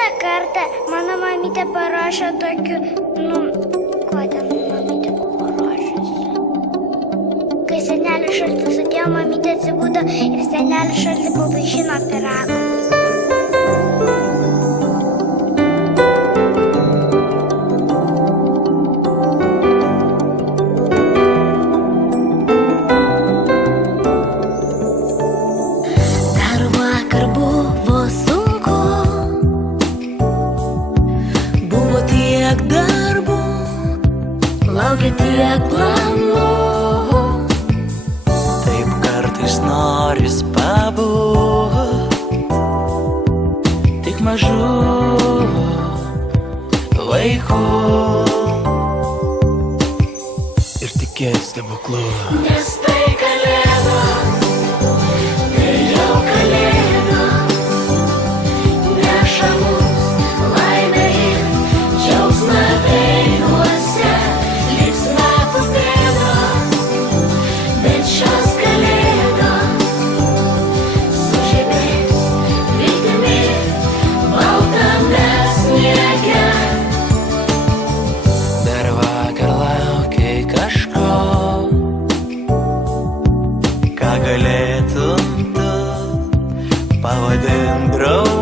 Vieną kartą mano mamytė parašė tokiu, ką ten mamytė parašėsi. Kai senelis šaltis atėjo, mamytė atsibudo ir senelis šaltį pavaišino pyragą. Dar vakar buvo sunku, buvo tiek darbų, laukia tiek planų. Taip kartais noris pabūt tik mažų vaikų ir tikėt stebuklų. Nes tai kalėdos, tai jau kalėdos, neša mums laimę ir džiaugsmą veiduose. Liks metų bėdos, bet šios kalėdos sužibės viltimi baltame sniege. Dar vakar laukiai kažko, ką galėtum tu pavadint draugu.